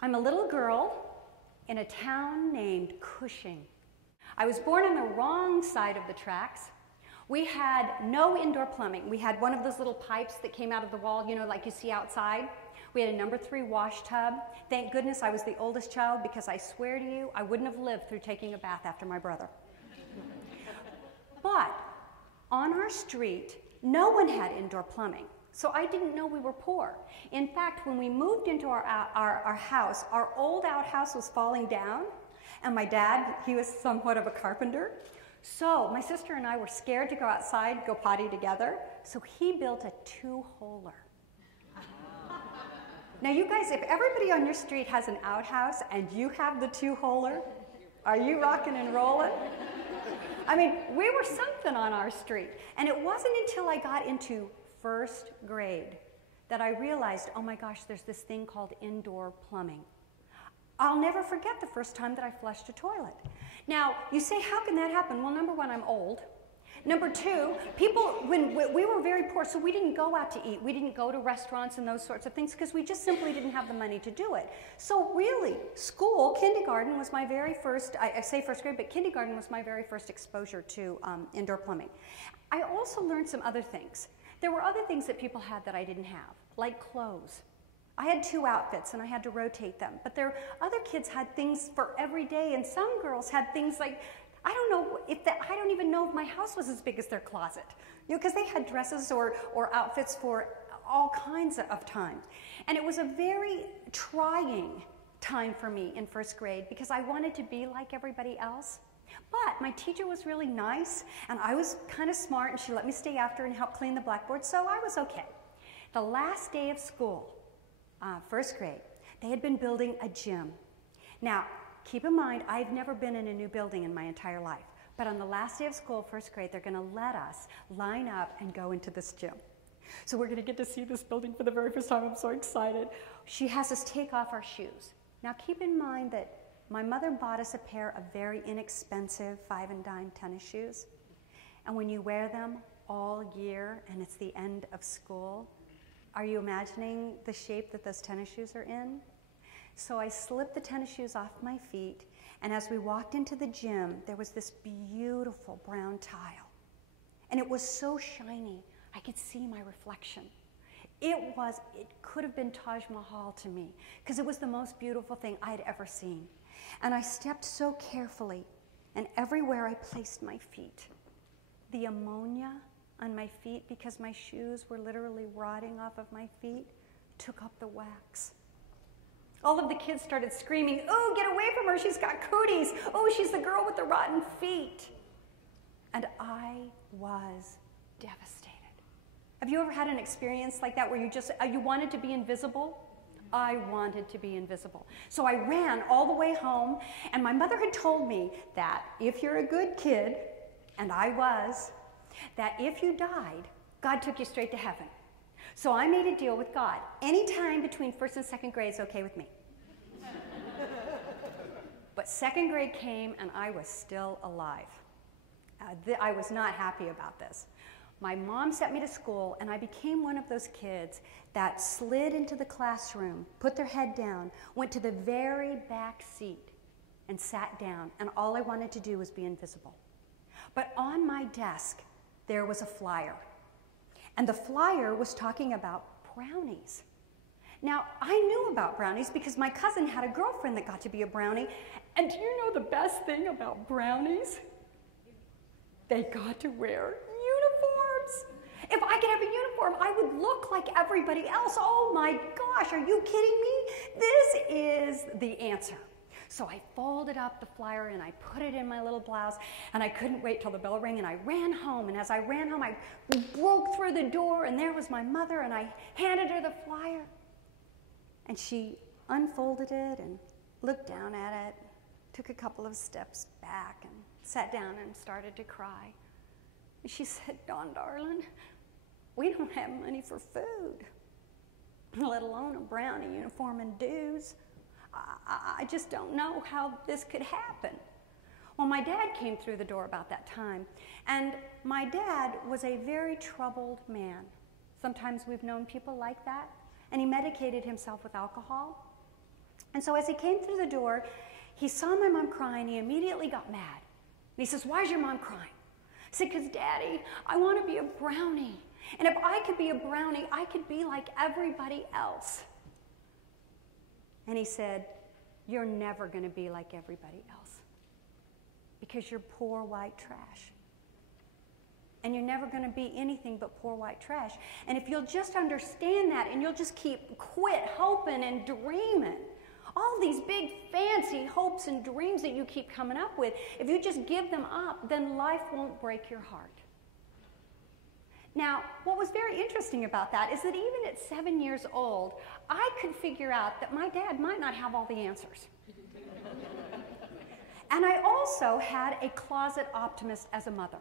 I'm a little girl in a town named Cushing. I was born on the wrong side of the tracks. We had no indoor plumbing. We had one of those little pipes that came out of the wall, you know, like you see outside. We had a number 3 wash tub. Thank goodness I was the oldest child, because I swear to you, I wouldn't have lived through taking a bath after my brother. But on our street, no one had indoor plumbing. So I didn't know we were poor. In fact, when we moved into our house, our old outhouse was falling down, and my dad, he was somewhat of a carpenter. So my sister and I were scared to go outside, go potty together, so he built a 2-holer. Now you guys, if everybody on your street has an outhouse and you have the 2-holer, are you rocking and rolling? I mean, we were something on our street. And it wasn't until I got into 1st grade that I realized, oh my gosh, there's this thing called indoor plumbing. I'll never forget the first time that I flushed a toilet. Now, you say, how can that happen? Well, number 1, I'm old. Number 2, when we were very poor, so we didn't go out to eat. We didn't go to restaurants and those sorts of things because we just simply didn't have the money to do it. So really, school, kindergarten was my very first, I say 1st grade, but kindergarten was my very first exposure to indoor plumbing. I also learned some other things. There were other things that people had that I didn't have, like clothes. I had 2 outfits and I had to rotate them, but other kids had things for every day, and some girls had things like, I don't even know if my house was as big as their closet, you know, because they had dresses or outfits for all kinds of times. And it was a very trying time for me in 1st grade because I wanted to be like everybody else. But my teacher was really nice, and I was kind of smart, and she let me stay after and help clean the blackboard, so I was okay. The last day of school, 1st grade, they had been building a gym. Now, keep in mind, I've never been in a new building in my entire life, but on the last day of school, 1st grade, they're going to let us line up and go into this gym. So we're going to get to see this building for the very first time. I'm so excited. She has us take off our shoes. Now, keep in mind that my mother bought us a pair of very inexpensive 5-and-dime tennis shoes, and when you wear them all year and it's the end of school, are you imagining the shape that those tennis shoes are in? So I slipped the tennis shoes off my feet, and as we walked into the gym, there was this beautiful brown tile. And it was so shiny, I could see my reflection. It could have been Taj Mahal to me, because it was the most beautiful thing I had ever seen. And I stepped so carefully, and everywhere I placed my feet, the ammonia on my feet, because my shoes were literally rotting off of my feet, took up the wax. All of the kids started screaming, "Oh, get away from her, she's got cooties. Oh, she's the girl with the rotten feet." And I was devastated. Have you ever had an experience like that where you wanted to be invisible? I wanted to be invisible. So I ran all the way home, and my mother had told me that if you're a good kid, and I was, that if you died, God took you straight to heaven. So I made a deal with God. Any time between 1st and 2nd grade is okay with me. But 2nd grade came, and I was still alive. I was not happy about this. My mom sent me to school, and I became one of those kids that slid into the classroom, put their head down, went to the very back seat, and sat down, and all I wanted to do was be invisible. But on my desk, there was a flyer, and the flyer was talking about brownies. Now, I knew about brownies because my cousin had a girlfriend that got to be a brownie, and do you know the best thing about brownies? They got to wear uniforms. If I could have a uniform, I would look like everybody else. Oh my gosh, are you kidding me? This is the answer. So I folded up the flyer and I put it in my little blouse, and I couldn't wait till the bell rang, and I ran home. And as I ran home, I broke through the door, and there was my mother, and I handed her the flyer. And she unfolded it and looked down at it, took a couple of steps back, and sat down and started to cry. And she said, "Dawn, darling, we don't have money for food, let alone a brownie uniform and dues. I just don't know how this could happen." Well, my dad came through the door about that time, and my dad was a very troubled man. Sometimes we've known people like that, and he medicated himself with alcohol. And so as he came through the door, he saw my mom crying. He immediately got mad. And he says, "Why is your mom crying?" I said, "Because, Daddy, I want to be a brownie. And if I could be a brownie, I could be like everybody else." And he said, "You're never going to be like everybody else because you're poor white trash. And you're never going to be anything but poor white trash. And if you'll just understand that and you'll just quit hoping and dreaming, all these big fancy hopes and dreams that you keep coming up with, if you just give them up, then life won't break your heart." Now, what was very interesting about that is that even at 7 years old, I could figure out that my dad might not have all the answers. And I also had a closet optimist as a mother.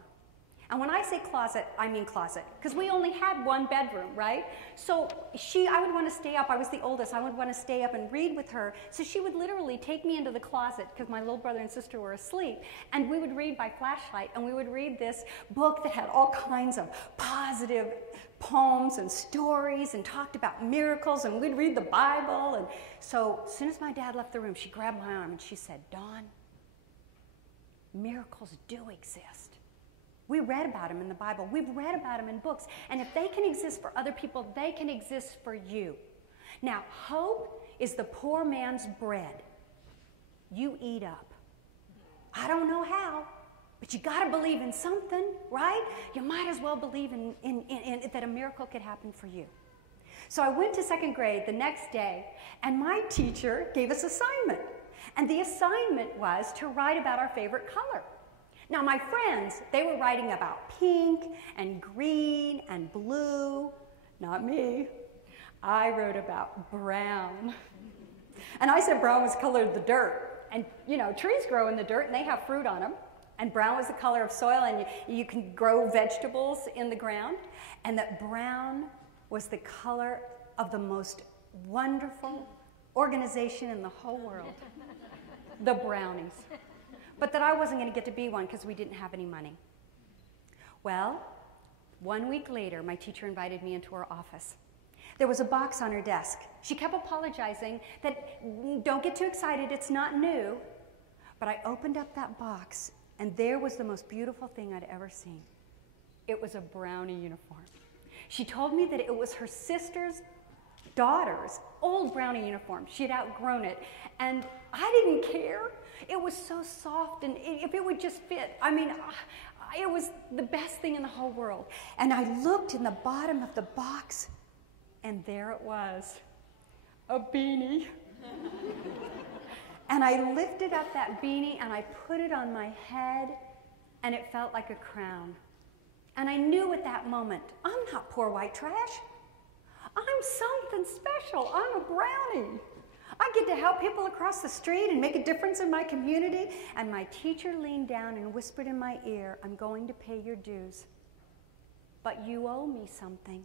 And when I say closet, I mean closet, because we only had one bedroom, right? So I would want to stay up. I was the oldest. I would want to stay up and read with her. So she would literally take me into the closet because my little brother and sister were asleep, and we would read by flashlight, and we would read this book that had all kinds of positive poems and stories and talked about miracles, and we'd read the Bible. And so as soon as my dad left the room, she grabbed my arm and she said, "Dawn, miracles do exist. We read about them in the Bible. We've read about them in books. And if they can exist for other people, they can exist for you. Now, hope is the poor man's bread you eat up. I don't know how, but you got to believe in something, right? You might as well believe in that a miracle could happen for you." So I went to second grade the next day, and my teacher gave us assignment. And the assignment was to write about our favorite color. Now, my friends, they were writing about pink and green and blue. Not me. I wrote about brown. And I said brown was colored the dirt. And, you know, trees grow in the dirt and they have fruit on them. And brown was the color of soil, and you can grow vegetables in the ground. And that brown was the color of the most wonderful organization in the whole world, the Brownies. But that I wasn't going to get to be one because we didn't have any money. Well, 1 week later, my teacher invited me into her office. There was a box on her desk. She kept apologizing that, "Don't get too excited, it's not new." But I opened up that box, and there was the most beautiful thing I'd ever seen. It was a Brownie uniform. She told me that it was her sister's daughter's old Brownie uniform. She had outgrown it, and I didn't care. It was so soft, and if it would just fit, I mean, it was the best thing in the whole world. And I looked in the bottom of the box, and there it was, a beanie. And I lifted up that beanie, and I put it on my head, and it felt like a crown. And I knew at that moment, I'm not poor white trash. I'm something special. I'm a brownie. I get to help people across the street and make a difference in my community. And my teacher leaned down and whispered in my ear, "I'm going to pay your dues, but you owe me something."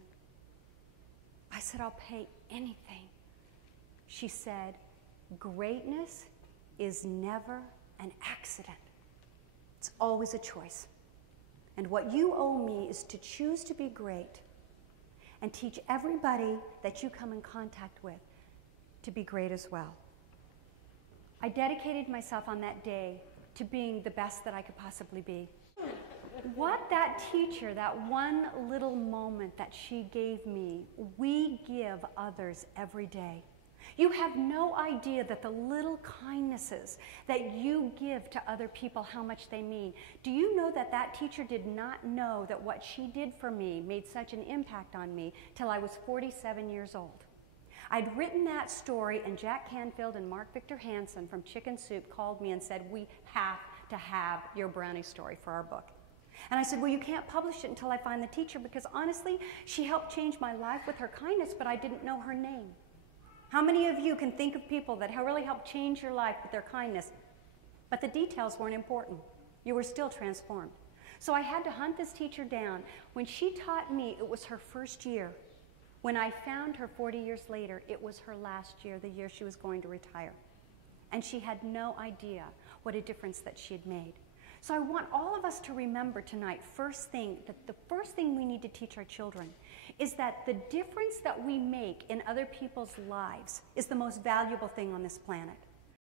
I said, "I'll pay anything." She said, "Greatness is never an accident. It's always a choice. And what you owe me is to choose to be great and teach everybody that you come in contact with to be great as well." I dedicated myself on that day to being the best that I could possibly be. What that teacher, that one little moment that she gave me, we give others every day. You have no idea that the little kindnesses that you give to other people, how much they mean. Do you know that that teacher did not know that what she did for me made such an impact on me till I was 47 years old? I'd written that story, and Jack Canfield and Mark Victor Hansen from Chicken Soup called me and said, "We have to have your Brownie story for our book." And I said, "Well, you can't publish it until I find the teacher, because honestly, she helped change my life with her kindness, but I didn't know her name." How many of you can think of people that have really helped change your life with their kindness, but the details weren't important? You were still transformed. So I had to hunt this teacher down. When she taught me, it was her first year. When I found her 40 years later, it was her last year, the year she was going to retire. And she had no idea what a difference that she had made. So I want all of us to remember tonight, that the first thing we need to teach our children is that the difference that we make in other people's lives is the most valuable thing on this planet.